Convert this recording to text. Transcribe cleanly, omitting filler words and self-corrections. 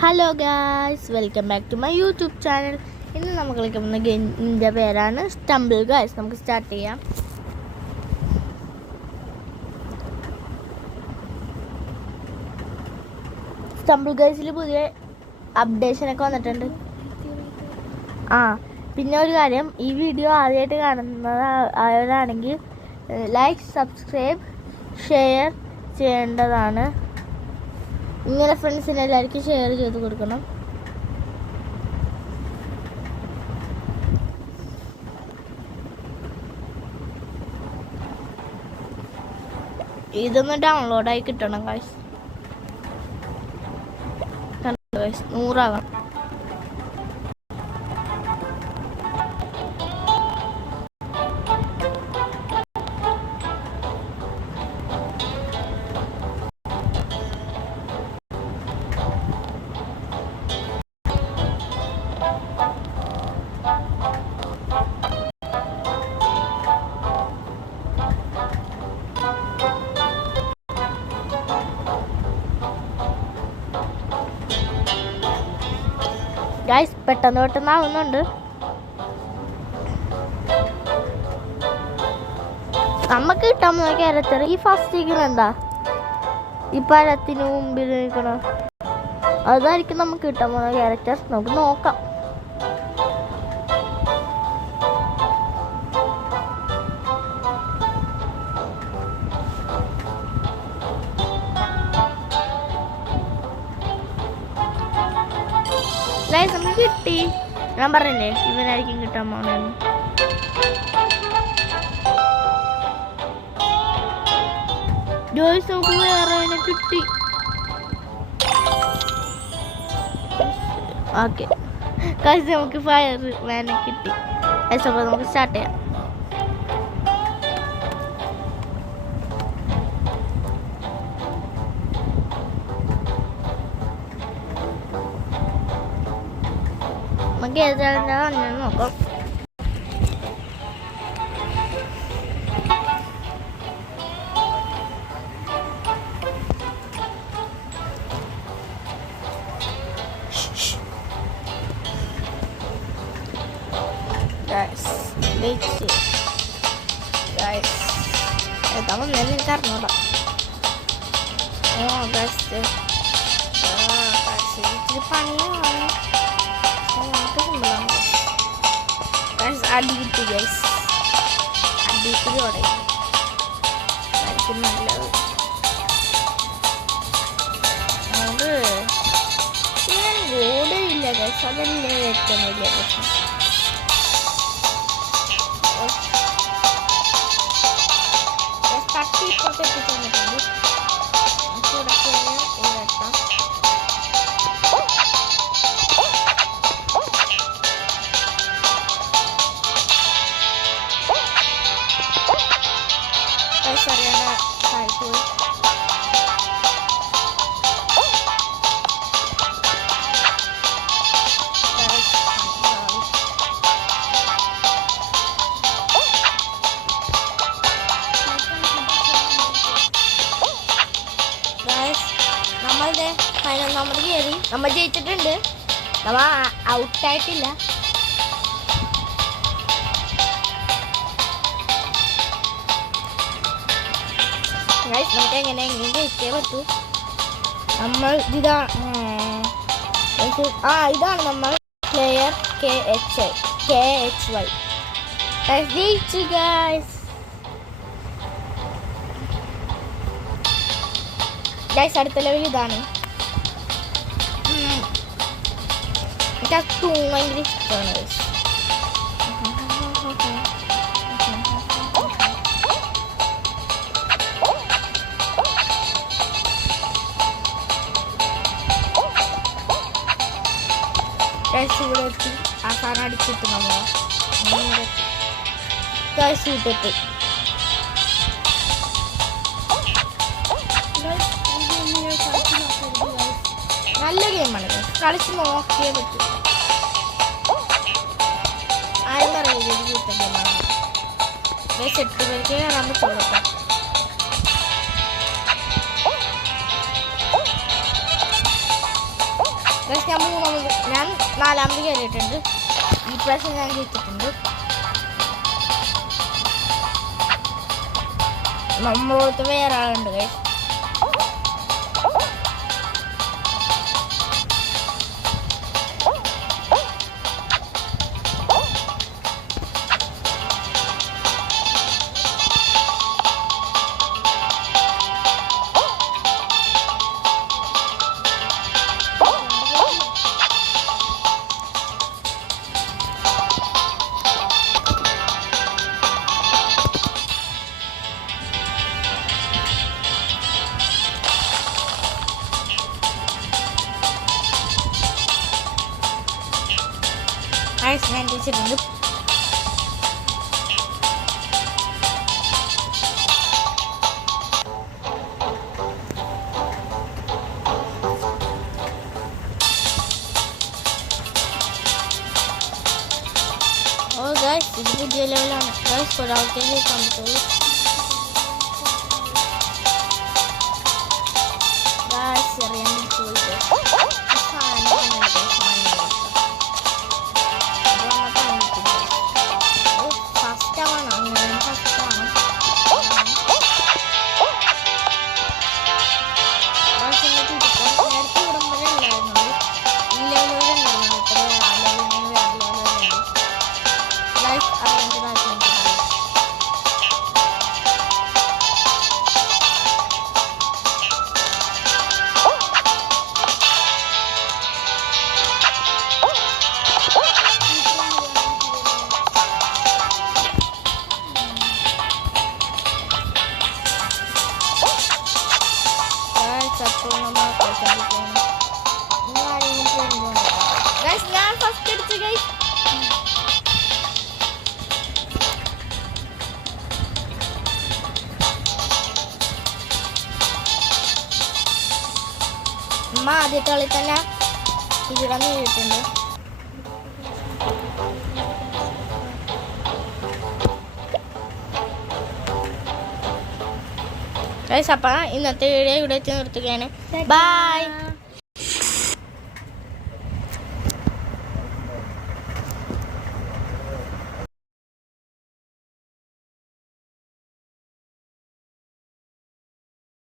Hello guys, welcome back to my YouTube channel. ഇന്ന് നമ്മൾ കളിക്കുന്ന ഗെയിമിൻ്റെ പേരാണ് സ്റ്റംബിൾ. ഗായ്സ്, നമുക്ക് സ്റ്റാർട്ട് ചെയ്യാം. സ്റ്റംബിൾ ഗായ്സിൽ പുതിയ അപ്ഡേഷനൊക്കെ വന്നിട്ടുണ്ട്. പിന്നെ ഒരു കാര്യം, ഈ വീഡിയോ ആദ്യമായിട്ട് കാണുന്നതാണെങ്കിൽ ലൈക്ക്, സബ്സ്ക്രൈബ്, ഷെയർ ചെയ്യേണ്ടതാണ്. ഇങ്ങനെ ഫ്രണ്ട്സിന് എല്ലാവർക്കും ഷെയർ ചെയ്ത് കൊടുക്കണം. ഇതൊന്ന് ഡൗൺലോഡായി കിട്ടണം ഗൈസ്. 100 ആകണം. ഗൈസ്, പെട്ടെന്ന് ആവുന്നുണ്ട്. നമുക്ക് കിട്ടാൻ പോകുന്ന ക്യാരക്ടർ ഈ ഫസ്റ്റ് എന്താ ഈ പഴത്തിന് മുമ്പിൽ നിൽക്കണം, അതായിരിക്കും നമുക്ക് കിട്ടാൻ പോകുന്ന ക്യാരക്ടർ. നമുക്ക് നോക്കാം. നമുക്ക് കിട്ടി. ഞാൻ പറഞ്ഞില്ലേ ഇവനായിരിക്കും കിട്ടാൻ പോണെന്ന്. ജോയ്സ്, നമുക്ക് വേറെ കിട്ടി. ഓക്കെ ഗൈസ്, നമുക്ക് ഫയർ വാനെ കിട്ടി. അപ്പോൾ നമുക്ക് സ്റ്റാർട്ട് ചെയ്യാം. നമുക്ക് ഏതാണ് നോക്കാം. ഏതാ എനിക്ക് അറിഞ്ഞൂടാ. പണിയാണ്. അടി കിട്ടി ഗൈസ്, അടിക്കൂടെ നല്ലത്. അത് ഞാൻ ഓടില്ല ഗൈസ്, അതല്ലേ ഏറ്റവും വലിയ പ്രശ്നം. തട്ടി ഇപ്പോഴത്തെ എത്തിച്ചേർന്നിട്ടുണ്ട്. നമ്മൾ കയറി, നമ്മൾ ജയിച്ചിട്ടുണ്ട്. നമ്മ ഔട്ടായിട്ടില്ല. നമുക്ക് എങ്ങനെയും ജയിച്ചേ പറ്റൂ. നമ്മൾ ഇതാണ് നമ്മൾ പ്ലെയർ KHY ജയിച്ചു ഗൈസ്. അടുത്ത ലെവൽ ഇതാണ്. എനിക്ക് ഭയങ്കര ഇഷ്ടമാണ് ഗൈസ്. ഇവിടെ എത്തി അവസാനം അടിച്ചിട്ട് നമ്മൾ ഇട്ടിട്ട് നല്ല ഗെയിമാണ്. കളിച്ച് നോക്കിയേ പറ്റും. ആരും പറയില്ല ഇത് കിട്ടുന്ന ഗെയിമാണ്. 8 പേർക്ക് കയറാൻ പറ്റുള്ളൂ. ഞാൻ 4ാമത് കയറിയിട്ടുണ്ട്. ഈ പ്രാവശ്യം ഞാൻ ജയിച്ചിട്ടുണ്ട്. നമ്മളോടത്ത് വേറെ ആളുണ്ട് ഗൈസ്. ഞാൻ ജയിച്ചിട്ടുണ്ട്. ഓ ഗൈസ്, ഇത് പുതിയ ലെവലാണ് ഗൈസ്. ഒരാൾക്കേ ജയിക്കാൻ പറ്റുള്ളൂ ഗൈസ്. അറിയാൻ ഞാൻ ഫസ്റ്റ് അടിച്ചു ഗൈസ്. ആദ്യത്തെ കളി തന്നെ ഇവിടെ നേരിട്ടുണ്ട്. അപ്പം ഇന്നത്തെ വീഡിയോ ഇവിടെ നിർത്തുകയാണ്. ബൈ.